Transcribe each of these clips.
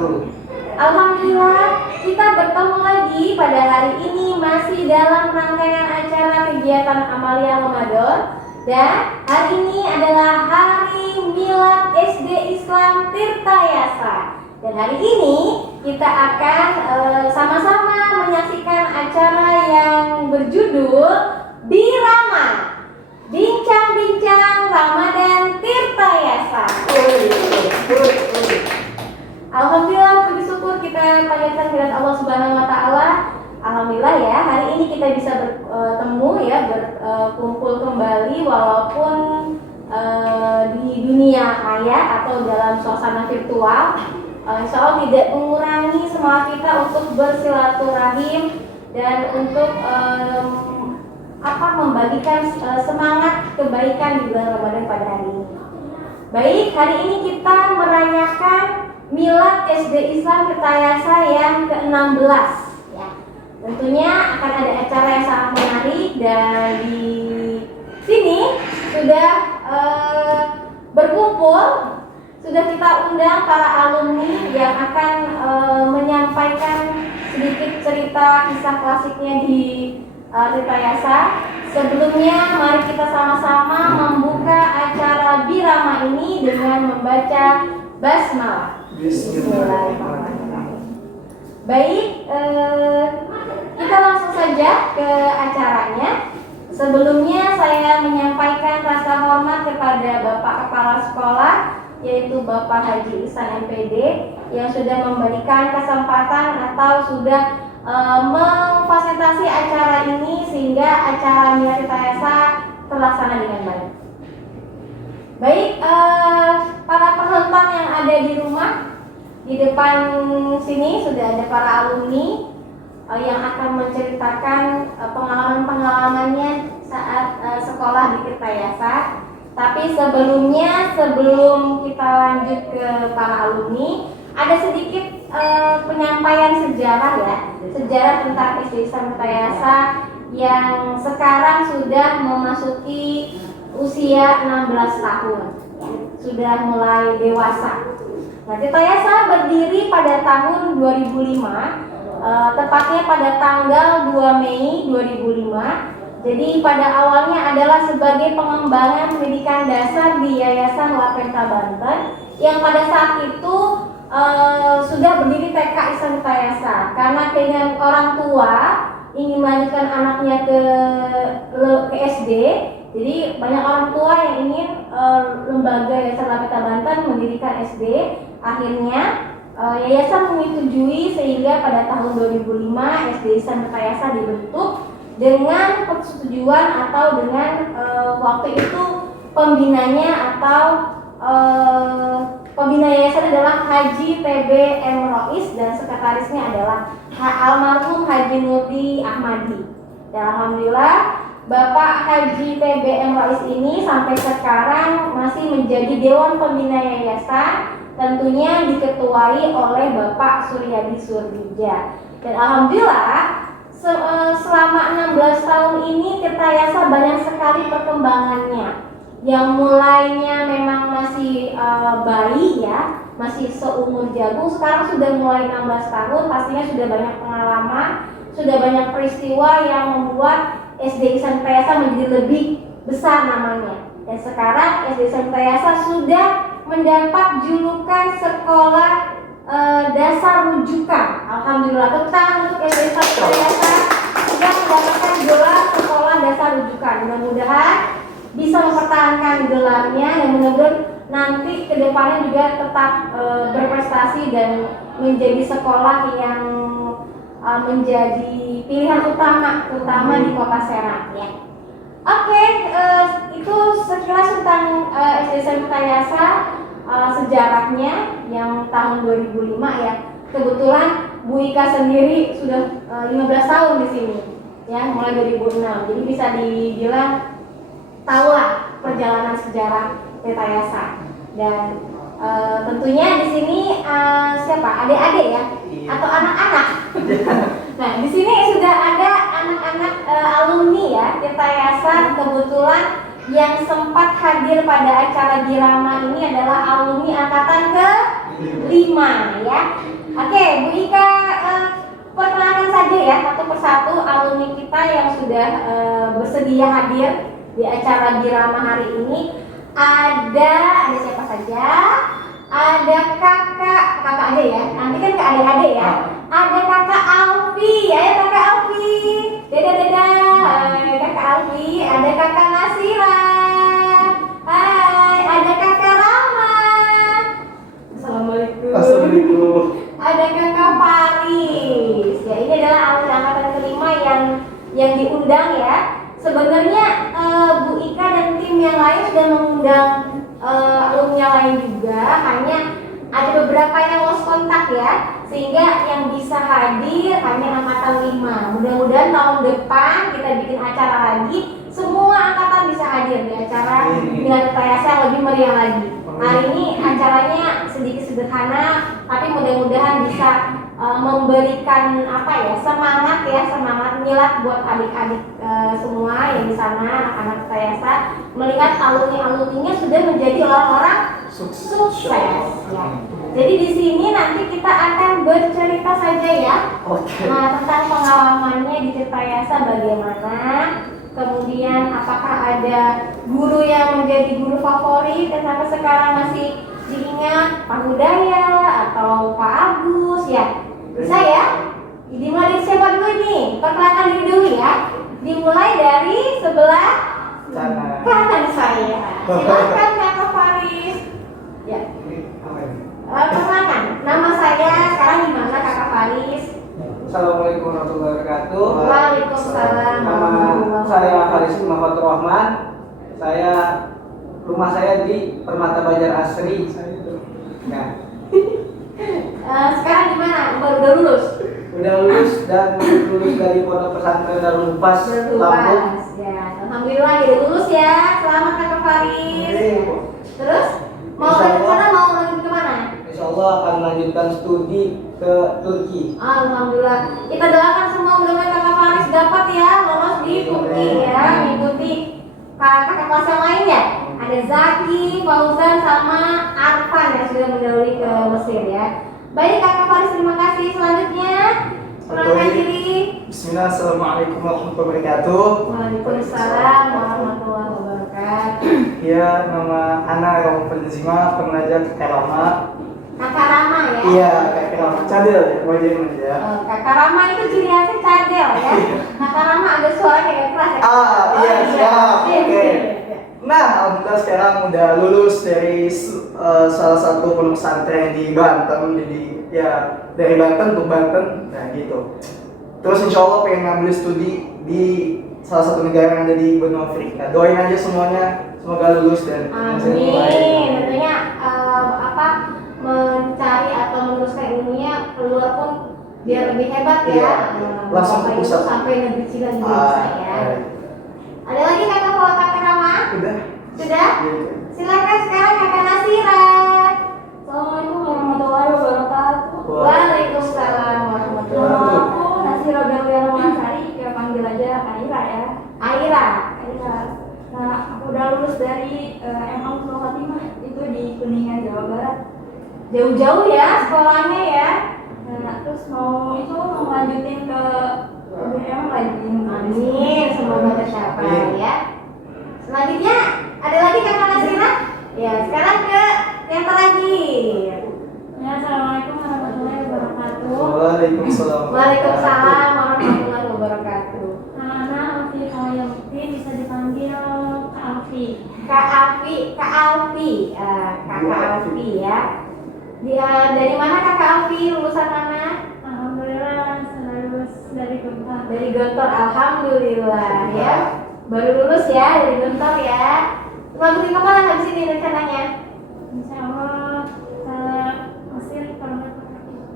wabarakatuh. Alhamdulillah, kita bertemu lagi pada hari ini masih dalam rangkaian acara kegiatan Amalia Ramadan. Dan hari ini adalah Hari Milad SD Islam Tirtayasa. Dan hari ini kita akan sama-sama menyaksikan acara yang berjudul Birama, Bincang-bincang Ramadan Tirtayasa. Alhamdulillah, puji syukur kita panjatkan kehadirat Allah Subhanahu wa taala. Alhamdulillah ya, hari ini kita bisa bertemu ya, berkumpul kembali walaupun di dunia maya atau dalam suasana virtual. Insya Allah tidak mengurangi semangat kita untuk bersilaturahim dan untuk membagikan semangat kebaikan di bulan Ramadan pada hari ini. Baik, hari ini kita merayakan Milad SD Islam Tirtayasa yang ke-16 ya. Tentunya akan ada acara yang sangat menarik dan di sini sudah berkumpul, sudah kita undang para alumni yang akan menyampaikan sedikit cerita kisah klasiknya di Tirtayasa. Sebelumnya mari kita sama-sama membuka acara Birama ini dengan membaca basmalah. Bismillahirrahmanirrahim. Baik, kita langsung saja ke acaranya. Sebelumnya saya menyampaikan rasa hormat kepada Bapak Kepala Sekolah, yaitu Bapak Haji Ihsan MPD, yang sudah memberikan kesempatan atau sudah memfasilitasi acara ini sehingga acara Milad Tirtayasa terlaksana dengan baik. Baik, para penonton yang ada di rumah, di depan sini sudah ada para alumni yang akan menceritakan pengalaman-pengalamannya saat sekolah di Tirtayasa. Tapi sebelumnya, sebelum kita lanjut ke para alumni, ada sedikit penyampaian sejarah ya, sejarah tentang SD Islam Tirtayasa yang sekarang sudah memasuki usia 16 tahun, sudah mulai dewasa. Nah, Tirtayasa berdiri pada tahun 2005, tepatnya pada tanggal 2 Mei 2005. Jadi pada awalnya adalah sebagai pengembangan pendidikan dasar di Yayasan Lapenta Banten, yang pada saat itu sudah berdiri TK Islam Tirtayasa. Karena keinginan orang tua ingin melanjutkan anaknya ke SD, jadi banyak orang tua yang ingin lembaga Yayasan Lapenta Banten mendirikan SD. Akhirnya yayasan menyetujui sehingga pada tahun 2005 SD Islam Tirtayasa dibentuk dengan persetujuan atau dengan waktu itu pembinanya atau pembina yayasan adalah Haji TB M. Rois dan sekretarisnya adalah almarhum Haji Nurdi Ahmadi. Dan alhamdulillah Bapak Haji TB M. Rois ini sampai sekarang masih menjadi Dewan Pembina Yayasan, tentunya diketuai oleh Bapak Suryadi Surdija. Dan alhamdulillah selama 16 tahun ini Tirtayasa banyak sekali perkembangannya. Yang mulainya memang masih bayi ya, masih seumur jagung, sekarang sudah mulai 16 tahun, pastinya sudah banyak pengalaman, sudah banyak peristiwa yang membuat SD Islam Tirtayasa menjadi lebih besar namanya. Dan sekarang SD Islam Tirtayasa sudah mendapat julukan sekolah dasar rujukan. Alhamdulillah, tepuk tangan untuk SD Islam Tirtayasa sudah mendapatkan gelar sekolah dasar rujukan. Mudah-mudahan bisa mempertahankan gelarnya dan mudah-mudahan nanti kedepannya juga tetap berprestasi dan menjadi sekolah yang menjadi pilihan utama, terutama di Kota Serang ya. Oke, itu sekilas tentang SD Islam Tirtayasa, sejarahnya yang tahun 2005 ya. Kebetulan Bu Ika sendiri sudah 15 tahun di sini ya, mulai 2006. Jadi bisa dibilang tahulah perjalanan sejarah Tirtayasa. Dan tentunya di sini siapa? Adik-adik ya? Atau anak-anak? Nah, di sini sudah ada anak-anak alumni ya Tirtayasa. Kebetulan yang sempat hadir pada acara Birama ini adalah alumni angkatan ke 5 ya. Oke, Bu Ika, perkenalkan saja ya satu persatu alumni kita yang sudah bersedia hadir di acara Birama hari ini. Ada siapa saja? Ada kakak aja ya. Nanti kan ke adik-adik ya. Ada kakak Alfi, ayo kakak Alfi. Kakak Alfi. Ada kakak Nasira. Hai, ada kakak Rama. Assalamualaikum. Ada kakak Paris. Ya, ini adalah alumni angkatan kelima yang diundang ya. Sebenarnya Bu Ika dan tim yang lain sudah mengundang alumni lain juga, hanya ada beberapa yang lost kontak ya, sehingga yang bisa hadir hanya angkatan 5. Mudah-mudahan tahun depan kita bikin acara lagi, semua angkatan bisa hadir di acara dengan rekayasa yang lebih meriah lagi. Hari ini acaranya sedikit sederhana, tapi mudah-mudahan bisa memberikan semangat menyilat buat adik-adik semua yang di sana, anak-anak rekayasa, melihat alumni-alumninya sudah menjadi orang-orang sukses ya. Jadi di sini nanti kita akan bercerita saja ya. Tentang pengalamannya di rekayasa bagaimana, kemudian apakah ada guru yang menjadi guru favorit dan sampai sekarang masih diingat, Pak Hudaya atau Pak Agus ya. Bisa ya? Dimulai dari siapa dulu nih? Perkenalkan diri dulu ya. Dimulai dari sebelah kanan saya. Silakan Kakak Faris. Ya. Perkenalkan, nama saya sekarang di mana Kakak Faris? Assalamualaikum warahmatullahi wabarakatuh. Waalaikumsalam. Nama saya Faris Muhammad Rahman. Rumah saya di Permata Banjar Asri. Nah. Sekarang di mana? Udah lulus? Udah lulus dan lulus dari Pondok Pesantren Darul Upas Lampung. Ya, alhamdulillah udah lulus ya. Selamat Kakak Faris. Terus mau lanjut ke mana? Insya Allah akan melanjutkan studi ke Turki. Alhamdulillah. Kita doakan semua mudah-mudahan Kakak Faris dapat ya lolos di Turki ya, mengikuti kakak kelas yang lain ya. Ada Zaki, Fauzan sama Arfan yang sudah mendahului ke Mesir ya. Baik Kakak Faris, terima kasih. Selanjutnya perkenalkan diri. Bismillah, assalamualaikum warahmatullahi wabarakatuh. Waalaikumsalam warahmatullahi wabarakatuh. Ya, nama Ana Raufal Zima, pengajar Kakak Rama. Kakak Rama ya? Iya, Kakak Rama. Cadel ya, wajib ya. Kakak Rama itu ciri khasnya cadel ya. Kakak Rama ada suaranya kayak keras ya? Iya, siap. Oke. Nah, alhamdulillah sekarang udah lulus dari salah satu pondok pesantren di Banten, dari Banten untuk Banten, nah gitu. Terus insya Allah pengen ngambil studi di salah satu negara yang ada di benua Afrika. Doain aja semuanya, semoga lulus dan amin. Tentunya mencari atau meneruskan ilmunya keluar pun biar lebih hebat ya. Iya. Langsung ke pusat sampai negeri Cina juga bisa ya. Ada lagi kakak Rama? Sudah? Silakan sekarang kakak Nasira. Assalamualaikum warahmatullahi wabarakatuh. Waalaikumsalam warahmatullahi wabarakatuh. Aku Nasira Belwiana Masari, ya panggil aja Aira ya. Aira. Nah, aku udah lulus dari MA Fatimah itu di Kuningan, Jawa Barat. Jauh-jauh ya sekolahnya ya. Nah, terus mau lanjutin ke UGM lagi. Amin, semoga tercapai ya. Selanjutnya ada lagi kakak Nasira? Ya, sekarang ke yang terakhir. Ya, assalamualaikum warahmatullahi wabarakatuh. Waalaikumsalam. Waalaikumsalam warahmatullahi wabarakatuh. Ana Alfi Khawayamuddin, bisa dipanggil Kak Alfi. Kak Alfi, Kakak Alfi ya. Dari mana Kakak Alfi lulusan mana? Alhamdulillah, saya lulus dari Gontor. Dari Gontor, alhamdulillah ya. Baru lulus ya dari Gontor ya. Lanjutin kemana habis ini rencananya? Insya Allah ke Mesir kalau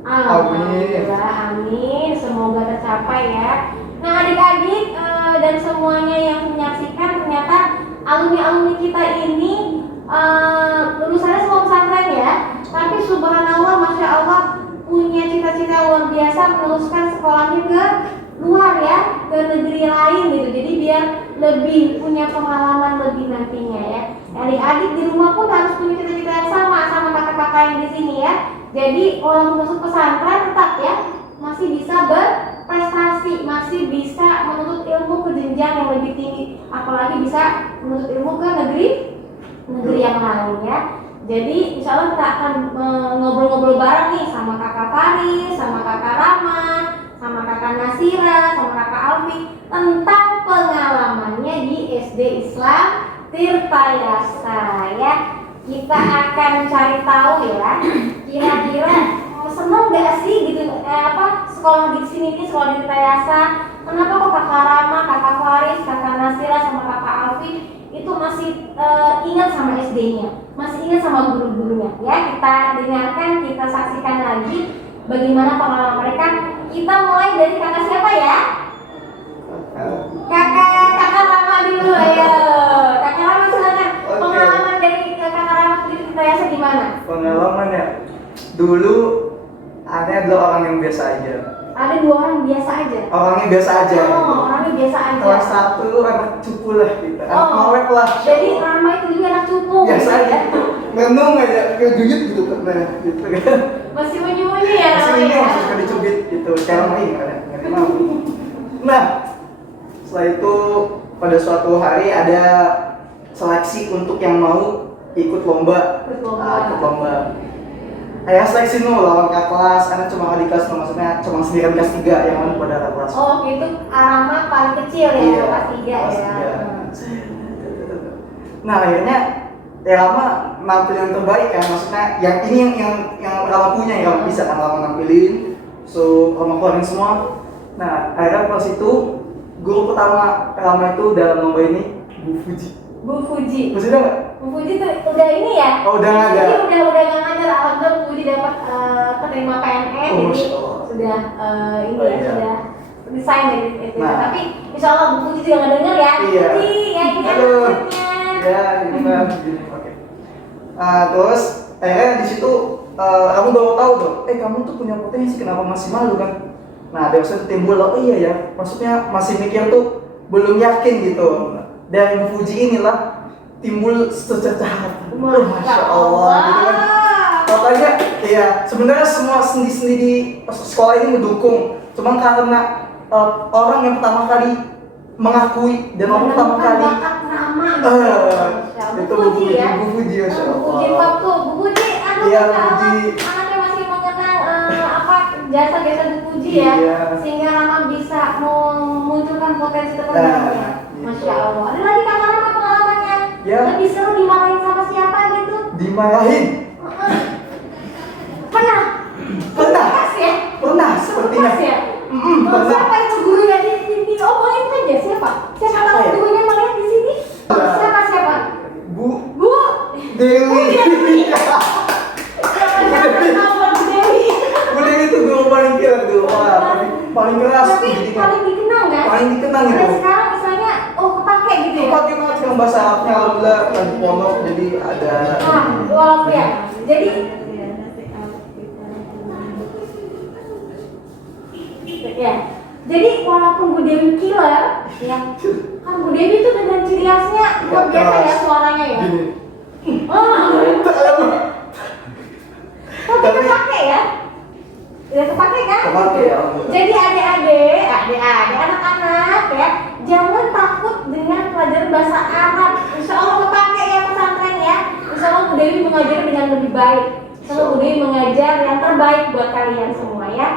Alhamdulillah, amin. Semoga tercapai ya. Nah adik-adik dan semuanya yang menyaksikan, ternyata alumni-alumni kita ini lulusannya semua pesantren ya. Tapi subhanallah, masya Allah, punya cita-cita luar biasa meneruskan sekolahnya ke luar ya, ke negeri lain gitu. Jadi biar lebih punya pengalaman lebih nantinya ya. Adik-adik di rumah pun harus punya cita-cita yang sama kakak-kakak yang di sini ya. Jadi walaupun masuk pesantren tetap ya masih bisa berprestasi, masih bisa menuntut ilmu ke jenjang yang lebih tinggi, apalagi bisa menuntut ilmu ke negeri yang lain ya. Jadi insya Allah kita akan ngobrol-ngobrol bareng nih sama kakak Faris, sama kakak Rama, sama kakak Nasira, sama kakak Alfi tentang pengalamannya di SD Islam Tirtayasa ya. Kita akan cari tahu ya, kira-kira seneng gak sih gitu sekolah di sini nih, sekolah di Tirtayasa. Kenapa kok kakak Rama, kakak Faris, kakak Nasira sama kakak Alfi itu masih ingat sama SD-nya, masih ingat sama guru-gurunya ya. Kita dengarkan, kita saksikan lagi bagaimana pengalaman mereka. Kita mulai dari kakak siapa ya? Kakak Rama dulu ya. Kakak Rama silakan. Oke. Pengalaman dari kakak Rama di Tirtayasa gimana? Pengalaman ya, dulu aneh adalah orang yang biasa aja. Ada 2 orang biasa aja. Orangnya biasa aja. Oh, orangnya biasa aja. Kelas 1 anak cupu lah kita, anak Oh, mawek lah. Jadi Rama itu juga anak cupu. Biasa gitu aja. ya. Ngenung aja, keguyut gitu pernah gitu kan. Masih menyembunyi ya Masih Rama ini ya. masih suka dicubit gitu. Sekarang mah nggak ada mau. Nah, setelah itu pada suatu hari ada seleksi untuk yang mau ikut lomba. Ikut lomba. Ikut lomba. Ayah seleksi nu lawan kakak kelas, anak cuma adik kelas, maksudnya cuma sendirian kelas 3 yang lain pada kakak kelas. Oh gitu, Rama paling kecil ya, Iya, kelas 3 kelas ya. 3. Nah akhirnya ya Rama nampil yang terbaik kan, maksudnya yang ini yang Rama punya, yang Rama bisa kan Rama nampilin, so Rama keluarin semua. Nah akhirnya pas itu guru pertama Rama itu dalam lomba ini Bu Fuji. Bu Fuji. Masih ada nggak? Bu Fuji tuh udah ini ya? Oh, udah nggak ada. Jadi udah nggak ngajar. Alhamdulillah Bu Fuji dapat keterima PNS, Oh, jadi Masya Allah. sudah ini Oh, ya iya. sudah desain dari itu. Nah. Tapi Insya Allah Bu Fuji juga nggak dengar ya. Bu Iya. Fuji ya ini Aduh. anaknya. Ya ini mah begini, oke. Terus akhirnya di situ kamu baru tahu tuh, kamu tuh punya potensi, kenapa masih malu kan? Nah dari situ timbul, oh iya ya, maksudnya masih mikir tuh belum yakin gitu. Dari Bu Fuji inilah timbul secercah hati. Masya Allah gitu kan. Makanya ya sebenarnya semua sendi-sendi di sekolah ini mendukung, cuma karena orang yang pertama kali mengakui dan orang pertama kali bakat Rama gitu. itu Bu Fuji ya. Bu Fuji Masya Bu Fuji Allah. waktu Bu Fuji aduh Iya, Masya Bu Fuji. Allah, anaknya masih mengenang jasa-jasa Bu Fuji ya. Iya. Sehingga Rama bisa memunculkan potensi terpendamnya. Nah, Masya gitu. Allah. Ada lagi kakak Rama pengalamannya Ya. lebih seru dimarahin sama siapa gitu? Dimarahin Pernah? Pernah. Bekas ya? Pernah sepertinya. Bekas ya? Pernah. Siapa itu gurunya di omongin aja siapa? Siapa Siapa tahu ya? gurunya melihat di sini? Ya. Siapa? Bu Bu. Dewi. Siapa tahu Bu Dewi? Bu Dewi itu guru paling kira tuh, paling keras. Tapi pendidikan. paling dikenang kan? Paling dikenang Sampai itu. sekarang misalnya kepake gitu ya? Pakai banget sekarang bahasa Arabnya, alhamdulillah lagi pondok jadi ada. Nah, walaupun ya. Jadi ya. Jadi walaupun Bu Dewi killer, ya kan Bu Dewi itu dengan ciri khasnya luar biasa ya suaranya ya. Gini. Oh, tapi kepake ya? Udah kepake kan? Kepake, ya, alhamdulillah. Jadi adik-adik, anak-anak ya, jangan takut dengan pelajaran bahasa Arab. Insya Allah kepake ya pesantren ya. Insya Allah Bu Dewi mengajar dengan lebih baik. Insya Allah Bu Dewi mengajar yang terbaik buat kalian semua ya.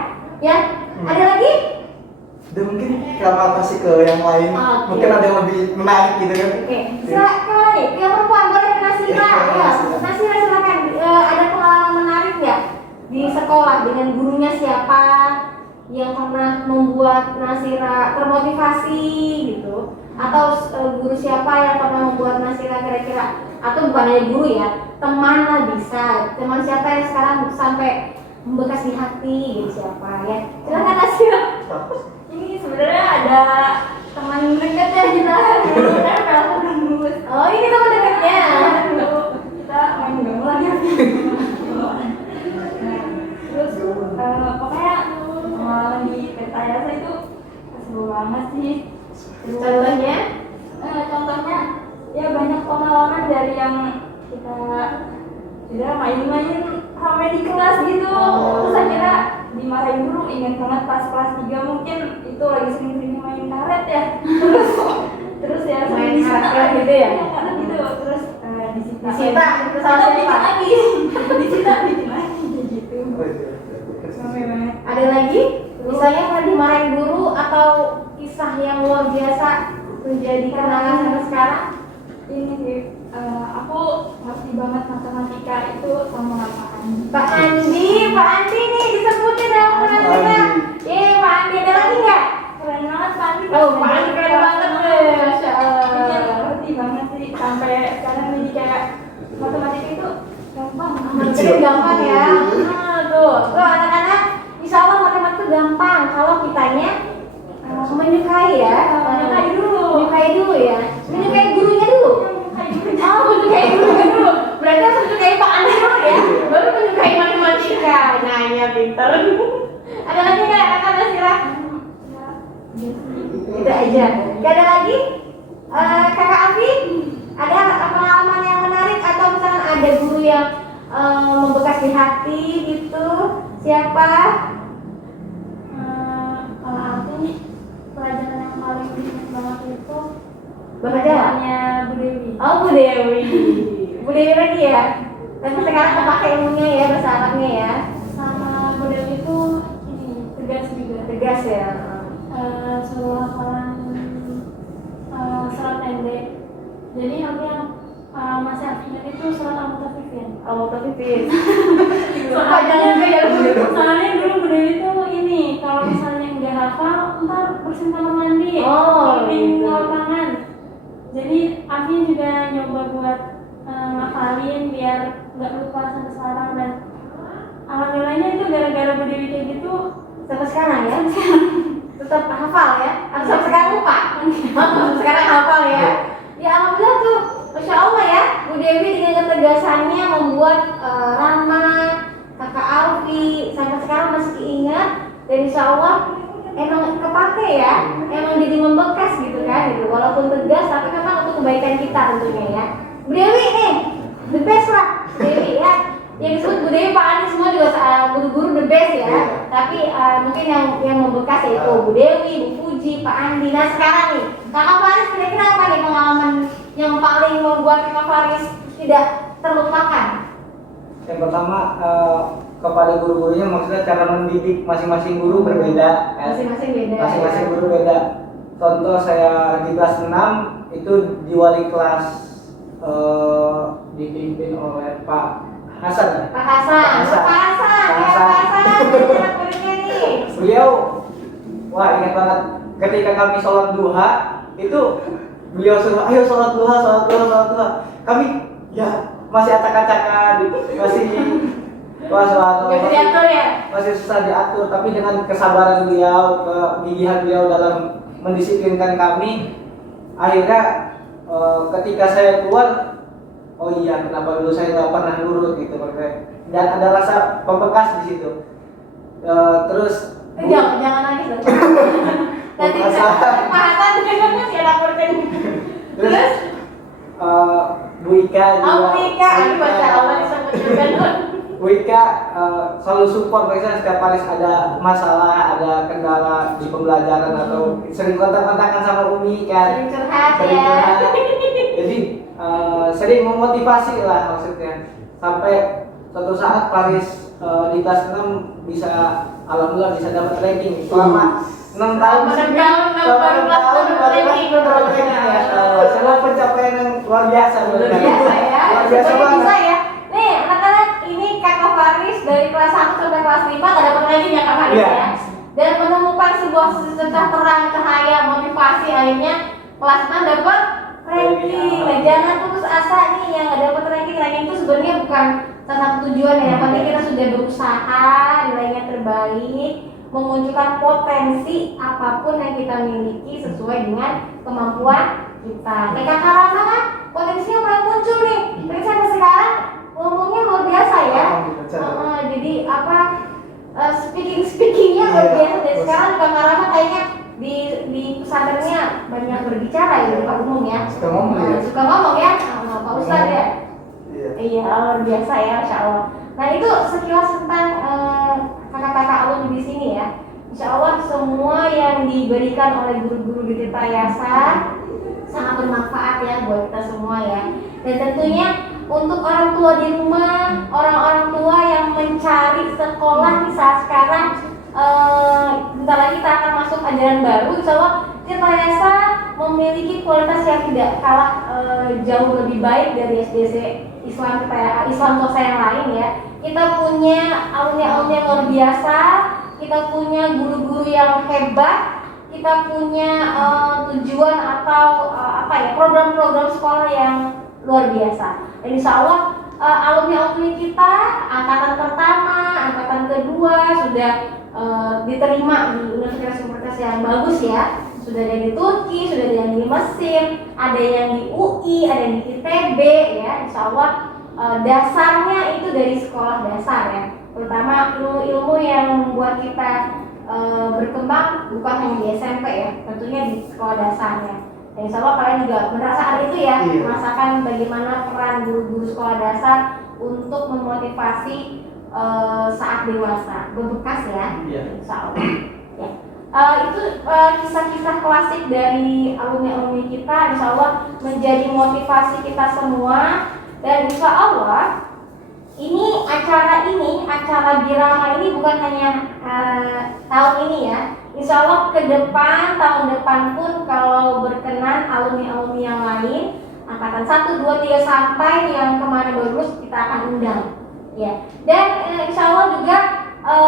Ya, ada lagi? Dan mungkin kalau kasih ke yang lain, Oke. mungkin ada yang lebih menarik gitu kan. Oke, kemana nih? Yang perempuan boleh ke Nasira. Ya, Nasira silakan. Ada pengalaman menarik nggak di sekolah dengan gurunya siapa yang pernah membuat Nasira termotivasi gitu? Atau guru siapa yang pernah membuat Nasira kira-kira? Atau bukan hanya guru ya, teman lah bisa. Teman siapa yang sekarang sampai membekas di hati gitu siapa ya? Silakan Nasira. Ini sebenarnya ada teman dekatnya kita dulu kan kalau tembus. Oh ini teman dekatnya. Kita main game lagi. Terus pokoknya pengalaman di Tirtayasa itu seru banget sih. Contohnya? Contohnya ya banyak pengalaman dari yang kita sudah main-main ramai di kelas gitu. Oh. Terus akhirnya dimarahin dulu, ingat banget pas kelas 3 mungkin itu lagi sering-sering main karet ya. Terus ya Main sering disita karet gitu ya? karet gitu. Terus disita. Disita, terus sama Disita, siapa? bikin lagi. Disita bikin lagi kayak gitu. Oh, iya. Ramai banget. Ada lagi? Misalnya pernah dimarahin guru atau kisah yang luar biasa menjadi kenangan sampai sekarang? Ini sih, aku ngerti banget matematika itu sama apaan. Pak Andi nih disebutin dalam penampilannya. Pak Andi ada lagi nggak? Keren banget Pak Andi. Oh, Pak Andi keren banget deh, Masya Iya, Allah. ngerti banget sih sampai sekarang jadi kayak matematika itu gampang. Matematika gampang ya. Tuh anak-anak, insya Allah matematika gampang kalau kitanya menyukai ya. Menyukai dulu. Menyukai dulu ya. Menyukai gurunya dulu. Oh, menyukai gurunya dulu. Berarti harus menyukai Pak Andi dulu ya. Baru menyukai matematika. Nah, ini ya pinter. Ada lagi nggak anak-anak Sira? Itu aja. Gak ada lagi? Kakak Afi, ada pengalaman yang menarik atau misalnya ada guru yang membekas di hati gitu? Siapa? Kalau aku nih pelajaran yang paling ingat banget itu Bahasa Jawa? pelajarannya Bu Dewi. Oh, Bu Dewi. Bu Dewi lagi ya? Tapi sekarang kepake ilmunya ya, bahasa Arabnya ya. Sama Bu Dewi itu ini tegas juga. Tegas ya. Suruh hafalan surat pendek. Jadi aku yang masih aku ingat itu surat Al-Mutaffifin. Oh, tapi Pin. Soalnya juga ya. soalnya dulu Bu Dewi itu ini kalau misalnya nggak hafal ntar bersihin kamar mandi, Oh, keliling gitu. lapangan. Jadi Afi juga nyoba buat ngafalin biar nggak lupa sampai sekarang dan alhamdulillahnya itu gara-gara Bu Dewi kayak gitu Sampai sekarang ya? Tetap hafal ya? Atau sampai sekarang lupa? Sampai sekarang hafal ya? Ya alhamdulillah tuh, Masya Allah ya, Bu Dewi dengan ketegasannya membuat Rama, Kakak Alfi sampai sekarang masih diingat dan Insya Allah emang kepake ya, emang jadi membekas gitu kan, gitu. Walaupun tegas tapi memang untuk kebaikan kita tentunya ya. Bu Dewi nih, the best lah, Bu Dewi ya. Yang disebut Bu Dewi, Pak Andi semua juga guru-guru the best ya. Tapi mungkin yang membekas yaitu Bu Dewi, Bu Puji, Pak Andi. Nah sekarang nih, Kakak Faris kira-kira apa nih pengalaman yang paling membuat Kakak Faris tidak terlupakan? Yang pertama kepada guru-gurunya, maksudnya cara mendidik masing-masing guru berbeda kan? Masing-masing beda. Masing-masing guru beda. Contoh saya di kelas 6 itu di wali kelas dipimpin oleh Pak Hasan. Pak Hasan, Pak Hasan. Pak Hasan, Pak ya Hasan. Pak Hasan, cara gurunya nih. Beliau, wah ingat banget ketika kami sholat duha itu beliau suruh ayo sholat duha, sholat duha, sholat duha. Kami ya masih acak-acakan, masih Gak bisa diatur ya? masih susah diatur, tapi dengan kesabaran beliau, kegigihan beliau dalam mendisiplinkan kami, akhirnya ketika saya keluar, oh iya kenapa dulu saya nggak pernah nurut gitu, dan ada rasa pembekas di situ. Terus Jangan nangis dong. Nanti Pak Hasan masih ada persen. terus Bu Ika juga. Oh, Ika, aduh Masya Allah disebut juga tuh. Bu Ika selalu support misalnya setiap kali ada masalah, ada kendala di pembelajaran atau sering kontak-kontakan sama Umi kan. Sering curhat Sering ya. curhat. Jadi sering memotivasi lah maksudnya. Sampai suatu saat Paris di kelas 6 bisa alhamdulillah bisa dapat ranking selama 6 tahun. 6 tahun, 6 tahun baru ranking. dapat ranking ya. Sebuah pencapaian yang luar biasa. Luar biasa ya. Luar biasa Semuanya banget. bisa ya. Nih, anak-anak ini Kakak Faris dari kelas 1 sampai kelas 5 gak dapat ranking ya Kak Faris Iya. ya. Dan menemukan sebuah secercah terang cahaya motivasi akhirnya kelas 6 dapat ranking. Nah, jangan putus asa nih yang gak dapat ranking. Ranking itu sebenarnya bukan salah satu tujuan ya. Yang penting kita sudah berusaha, nilainya terbaik, menunjukkan potensi apapun yang kita miliki sesuai dengan kemampuan kita. Kayak Kakak Rama kan potensinya mulai muncul nih. Tapi sampai sekarang ngomongnya luar biasa ya. Jadi apa speakingnya luar biasa. Dan sekarang Kakak Rama kayaknya di pesantrennya banyak berbicara ya di depan umum ya. Suka ngomong ya? Suka ngomong ya, Pak Ustadz ya. Iya. Iya luar biasa ya, Masya Allah. Nah itu sekilas tentang kakak-kakak alumni di sini ya. Insya Allah semua yang diberikan oleh guru-guru di Tirta Yayasan sangat bermanfaat ya buat kita semua ya. Dan tentunya untuk orang tua di rumah, orang-orang tua yang mencari sekolah di saat sekarang, bentar lagi kita akan masuk ajaran baru. Insya Allah Tirta Yayasan memiliki kualitas yang tidak kalah jauh lebih baik dari SDC Islam Swasta yang lain ya. Kita punya alumni-alumni yang luar biasa, kita punya guru-guru yang hebat, kita punya tujuan atau program-program sekolah yang luar biasa. Dan insya Allah alumni-alumni kita angkatan pertama, angkatan kedua sudah diterima di universitas-universitas yang bagus ya. Sudah ada yang di Turki, sudah ada yang di Mesir, ada yang di UI, ada yang di ITB ya. Insya Allah dasarnya itu dari sekolah dasar ya. Terutama ilmu-ilmu yang membuat kita berkembang bukan hanya di SMP ya, tentunya di sekolah dasarnya. Dan insya Allah kalian juga merasakan itu ya, merasakan bagaimana peran guru-guru sekolah dasar untuk memotivasi saat dewasa, berbekas ya, insya Allah. Ya. Itu kisah-kisah klasik dari alumni-alumni kita, insya Allah menjadi motivasi kita semua. Dan insya Allah acara Birama ini bukan hanya tahun ini ya. Insya Allah ke depan, tahun depan pun kalau berkenan alumni-alumni yang lain, angkatan 1, 2, 3 sampai yang kemarin lulus kita akan undang ya. Dan insya Allah juga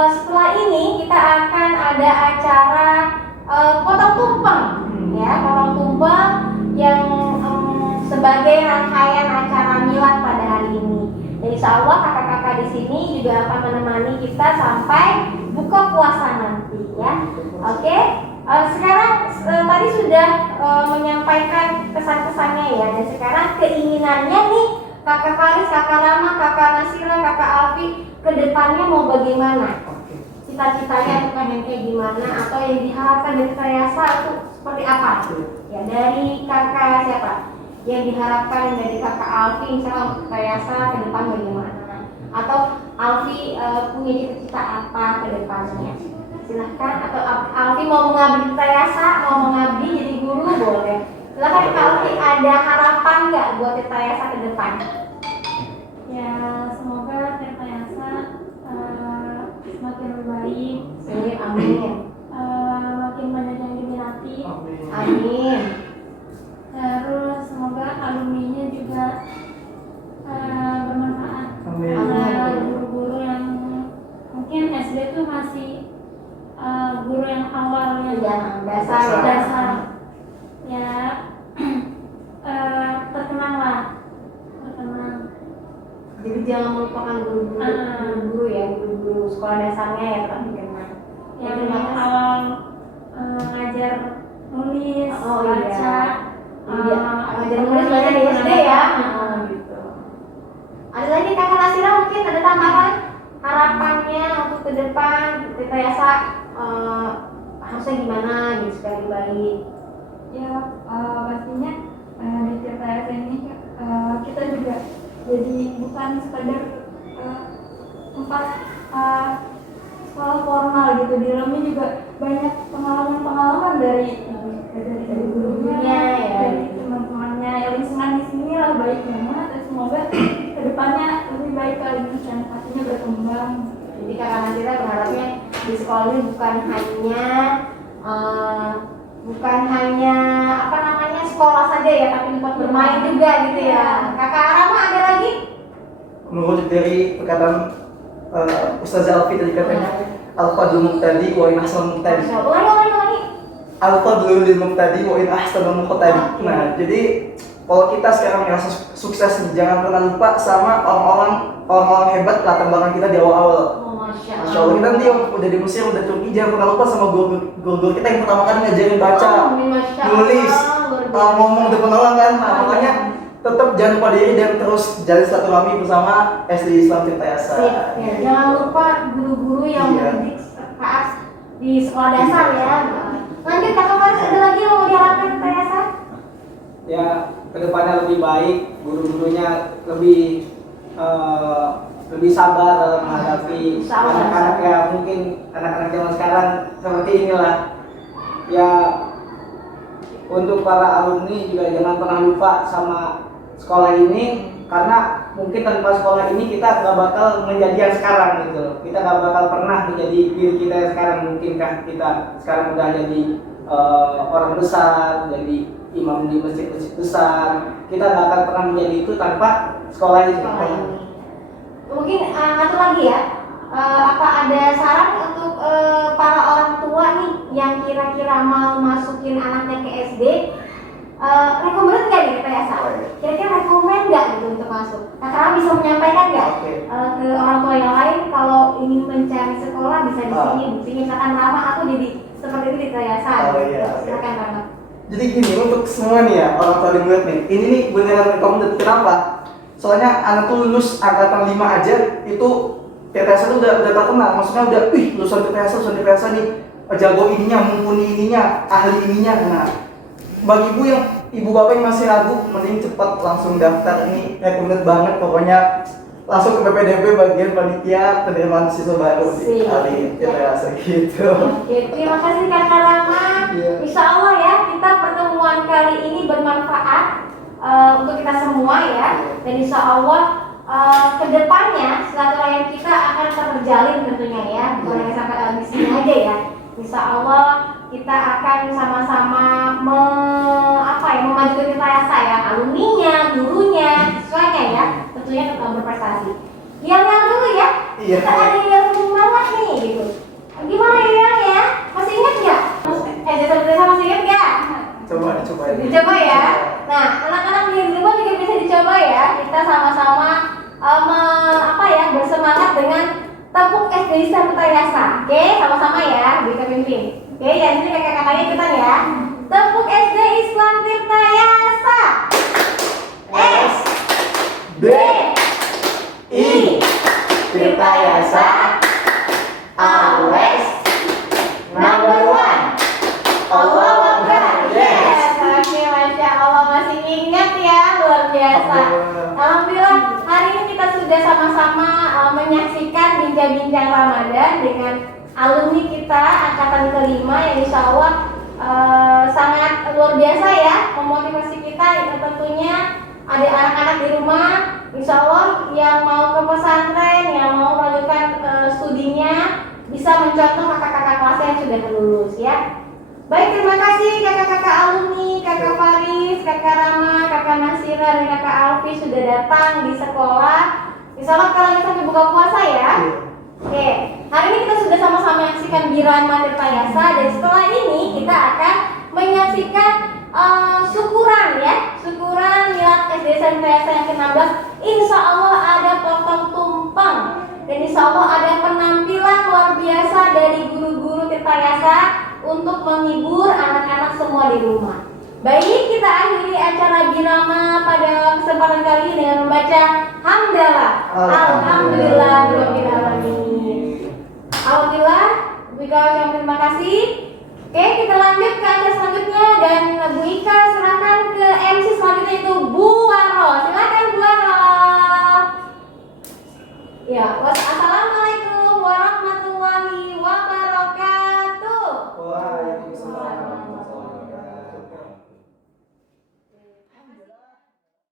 setelah ini kita akan ada acara potong tumpeng ya, potong tumpeng yang sebagai rangkaian acara milad pada hari ini. Dan insya Allah kakak-kakak di sini juga akan menemani kita sampai buka puasa nanti ya. Oke, sekarang tadi sudah menyampaikan kesan-kesannya ya. Dan sekarang keinginannya nih kakak Faris, kakak Rama, kakak Nasira, kakak Alfi kedepannya mau bagaimana? Cita-citanya bukan yang kayak gimana atau yang diharapkan dari Tayasa itu seperti apa? Ya dari kakak siapa? Yang diharapkan dari kakak Alfi misalnya untuk Tayasa ke depan bagaimana? Atau Alfi punya cita-cita apa ke depannya? Silahkan. Atau Alfi mau mengabdi Tayasa, mau mengabdi jadi guru boleh. Silahkan Kak Alfi, ada harapan nggak buat Tayasa ke depan? Ya semoga Tirta Yasa semakin berbaik, Amin. makin banyak yang diminati. Amin. Terus semoga alumninya juga bermanfaat. Amin. Ada guru-guru yang mungkin SD itu masih guru yang awal yang dasar ya terkenang. Jadi jangan melupakan guru-guru ya, guru-guru sekolah dasarnya ya tetap dikenal. Yang awal ngajar nulis, baca, ngajar nulis baca di SD ya. Gitu. Ada lagi kakak Nasira mungkin ada tambahan harapannya untuk ke depan Tirta Yasa harusnya gimana gitu sekali balik. Ya pastinya di Tirta Yasa ini kita juga jadi bukan sekadar tempat sekolah formal gitu, di dalamnya juga banyak pengalaman-pengalaman dari gurunya, dari teman-temannya, yang lingkungan di sini lah baik banget. Dan semoga kedepannya lebih baik lagi dan pastinya berkembang. Jadi kakak Nasira berharapnya di sekolah ini bukan hanya sekolah saja ya, tapi tempat bermain juga gitu ya. Kakak Rama ada lagi? Menurut dari perkataan Ustazah Alfi tadi katanya al-fadlul muqtadi wa in ahsanul muqtadi. Ulangi. Al-fadlul lil muqtadi wa in ahsanul muqtadi. Nah, jadi kalau kita sekarang merasa sukses nih, jangan pernah lupa sama orang-orang hebat latar belakang kita di awal-awal. Masya Masya Allah, kita nanti yang udah di Mesir, udah Turki, jangan pernah lupa sama guru-guru kita yang pertama kali ngajarin baca, nulis, ngomong depan orang kan. Nah, makanya tetap jangan lupa diri dan terus jalin silaturahmi bersama SD Islam Tirta Yasa. Ya, jangan lupa guru-guru yang mendidik saat di sekolah dasar ya. Lanjut kakak Faris, ada lagi yang mau diharapkan Tirta Yasa? Ya kedepannya lebih baik, guru-gurunya lebih lebih sabar dalam menghadapi Sabar. anak-anak ya, mungkin anak-anak zaman sekarang seperti inilah ya. Untuk para alumni juga jangan pernah lupa sama sekolah ini, karena mungkin tanpa sekolah ini kita gak bakal menjadi yang sekarang gitu loh. Kita gak bakal pernah menjadi diri kita yang sekarang. Mungkinkah kita sekarang udah jadi orang besar, jadi imam di masjid-masjid besar, kita gak akan pernah menjadi itu tanpa sekolah ini. Sekolah ini. Mungkin satu lagi ya, apa ada saran untuk para orang tua nih yang kira-kira mau masukin anaknya ke SD, rekomend nggak nih Pak Yasa? Kira-kira rekomend nggak gitu untuk masuk? Kakak bisa menyampaikan nggak Oke. ke orang tua yang lain kalau ingin mencari sekolah bisa di sini, buktinya misalkan Rama aku jadi seperti itu di Pak Yasa. Oh, iya, oke. Silakan Rama. Jadi gini, untuk semua nih ya orang tua yang ngeliat nih, ini nih beneran recommended. Kenapa? Soalnya anak tuh lulus angkatan 5 aja itu TTS itu udah terkenal, maksudnya udah lulusan TTS nih jago ininya, mumpuni ininya, ahli ininya. Nah, bagi ibu bapak yang masih ragu, mending cepat langsung daftar. Ini recommended banget, pokoknya langsung ke PPDB bagian panitia penerimaan siswa baru di ahli TTS gitu. Oke, terima kasih Kakak Rama. Iya. Insya Allah ya kita pertemuan kali ini bermanfaat untuk kita semua ya. Dan insya Allah kedepannya silaturahim kita akan tetap berjalin tentunya ya. Bukan hanya sampai di sini aja ya. Insya Allah kita akan sama-sama memajukan kita ya, alumninya, gurunya, siswanya ya. Tentunya tetap berprestasi. Yang dulu ya. Iya. Kita ada yang banget nih gitu. Gimana ya? Masih ingat nggak? Masih ingat nggak? Coba Dicoba ya. Nah, anak-anak di rumah juga bisa dicoba ya. Kita sama-sama bersemangat dengan tepuk SD Islam Tirtayasa. Oke, sama-sama ya, bisa pimpin. Oke, ya ini kakak-kakaknya ikutan ya. Tepuk SD Islam Tirtayasa. S D I Tirtayasa always number one. Allahu Akbar. Yes. Oke, Masya Allah masih ingat ya, luar biasa. Alhamdulillah hari ini kita sudah sama-sama menyaksikan bincang-bincang Ramadan dengan alumni kita angkatan kelima yang insya Allah sangat luar biasa ya, memotivasi kita. Tentunya ada anak-anak di rumah insya Allah yang mau ke pesantren, yang mau melanjutkan studinya bisa mencontoh kakak-kakak kelasnya yang sudah lulus ya. Baik, terima kasih kakak-kakak alumni, kakak Faris, kakak Rama, kakak Nasira, dan kakak Alfi sudah datang di sekolah. Insya Allah kalian sampai buka puasa ya. Oke, hari ini kita sudah sama-sama menyaksikan Birama Tirtayasa, dan setelah ini kita akan menyaksikan syukuran ya, syukuran milad SD Tirtayasa yang ke-16. Insya Allah ada potong tumpeng, dan insya Allah ada penampilan luar biasa dari guru-guru Tirtayasa untuk menghibur anak-anak semua di rumah. Baik, kita akhiri acara Birama pada kesempatan kali ini dengan membaca hamdalah. Alhamdulillah, terima kasih. Oke, kita lanjut ke acara selanjutnya dan Bu Ika serahkan ke MC selanjutnya, itu Bu